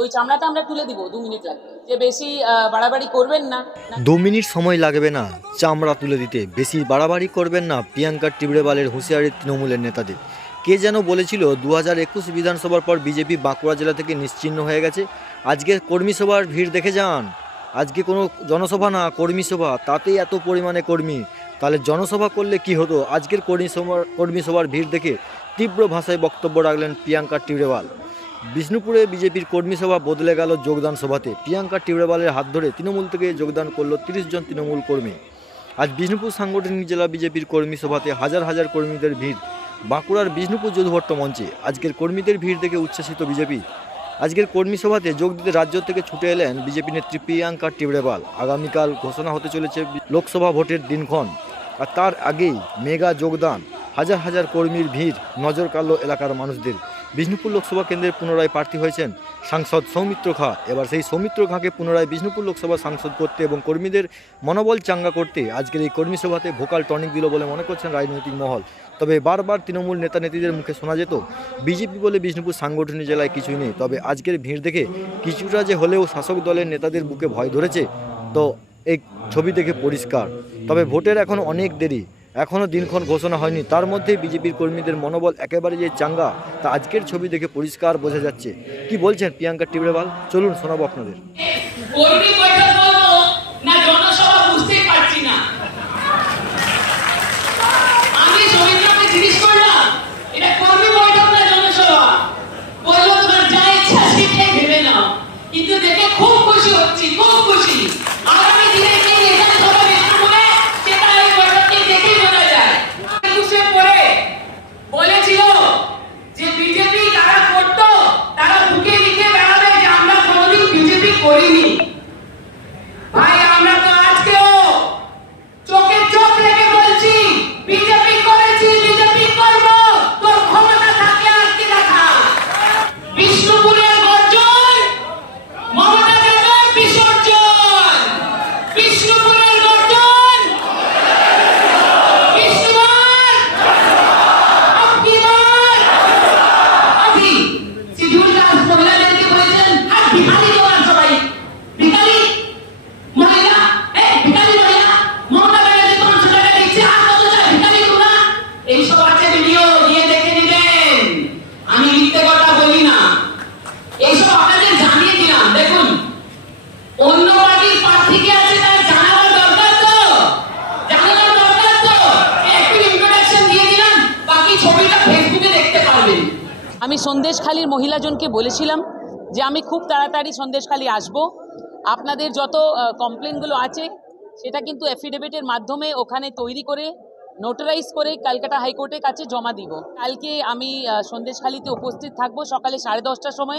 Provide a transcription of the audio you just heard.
ওই চামড়াটা আমরা তুলে দিব, দু মিনিট লাগবে। যে বেশি বাড়াবাড়ি করবেন না দু মিনিট সময় লাগবে না চামড়া তুলে দিতে। বেশি বাড়াবাড়ি করবেন না প্রিয়াঙ্কা টিবড়েবালের হুঁশিয়ারি তৃণমূলের নেতাদের। কে যেন বলেছিল দু হাজার একুশ বিধানসভার পর বিজেপি বাঁকুড়া জেলা থেকে নিশ্চিহ্ন হয়ে গেছে। আজকের কর্মী সভার ভিড় দেখে যান। আজকে কোনো জনসভা না, কর্মী সভা। তাতেই এত পরিমাণে কর্মী। তাহলে জনসভা করলে কি হতো? আজকের কর্মী সভার কর্মী সভার ভিড় দেখে তীব্র ভাষায় বক্তব্য রাখলেন প্রিয়াঙ্কা টিবড়েবাল। বিষ্ণুপুরে বিজেপির কর্মী সভা বদলে গেল যোগদান সভাতে। প্রিয়াঙ্কা টিবড়েবালের হাত ধরে তৃণমূল থেকে যোগদান করল তিরিশ জন তৃণমূল কর্মী। আজ বিষ্ণুপুর সাংগঠনিক জেলা বিজেপির কর্মী সভাতে হাজার হাজার কর্মীদের ভিড়। বাঁকুড়ার বিষ্ণুপুর যদুভট্ট মঞ্চে আজকের কর্মীদের ভিড় দেখে উচ্ছ্বাসিত বিজেপি। আজকের কর্মী সভাতে যোগ দিতে রাজ্য থেকে ছুটে এলেন বিজেপি নেত্রী প্রিয়াঙ্কা টিবড়েবাল আগামীকাল ঘোষণা হতে চলেছে লোকসভা ভোটের দিনক্ষণ। আর তার আগেই মেগা যোগদান। হাজার হাজার কর্মীর ভিড় নজর কাড়ল এলাকার মানুষদের। বিষ্ণুপুর লোকসভা কেন্দ্রের পুনরায় প্রার্থী হয়েছেন সাংসদ সৌমিত্র খাঁ। এবার সেই সৌমিত্র খাঁকে পুনরায় বিষ্ণুপুর লোকসভা সাংসদ করতে এবং কর্মীদের মনোবল চাঙ্গা করতে আজকের এই কর্মী সভাতে ভোকাল টনিক দিল বলে মনে করছেন রাজনৈতিক মহল। তবে বারবার তৃণমূল নেতা নেত্রীদের মুখে শোনা যেত, বিজেপি বলে বিষ্ণুপুর সাংগঠনিক জেলায় কিছুই নেই। তবে আজকের ভিড় দেখে কিছুটা যে হলেও শাসক দলের নেতাদের বুকে ভয় ধরেছে, তো এই ছবি দেখে পরিষ্কার। তবে ভোটের এখন অনেক দেরি। এখনও দিনক্ষণ ঘোষণা হয়নি। তার মধ্যে বিজেপির কর্মীদের মনোবল একেবারে যে চাঙ্গা, তা আজকের ছবি দেখে পরিষ্কার বোঝা যাচ্ছে। কি বলছেন প্রিয়াঙ্কা টিবরেওয়াল চলুন শোনাবো আপনাদের কর্মী বৈঠক বলব না জনসভা বুঝতেই পারছি না আমি সৌমিত্রকে জিজ্ঞেস করলাম এটা কর্মী বৈঠক না জনসভা বলল তোমার যা ইচ্ছা সেটাই ভেবে নাও কিন্তু দেখে খুব খুশি হচ্ছি খুব খুশি আগামী দিনে কি রেজাল্ট হবে বিষ্ণুপুরে সেটা এই বৈঠককে দেখেই বোঝা যায় একুশে পরে বলেছিল যে বিজেপি যারা করতো তারা বুকে লিখে বেড়াবে যে আমরা কোনোদিন বিজেপি করিনি। আমি সন্দেশখালীর মহিলাজনকে বলেছিলাম যে আমি খুব তাড়াতাড়ি সন্দেশখালী আসব। আপনাদের যত কমপ্লেনগুলো আছে, সেটা কিন্তু অ্যাফিডেভিটের মাধ্যমে ওখানে তৈরি করে নোটারাইজ করে ক্যালকাটা হাইকোর্টের কাছে জমা দিব। কালকে আমি সন্দেশখালিতে উপস্থিত থাকব সকালে সাড়ে দশটার সময়।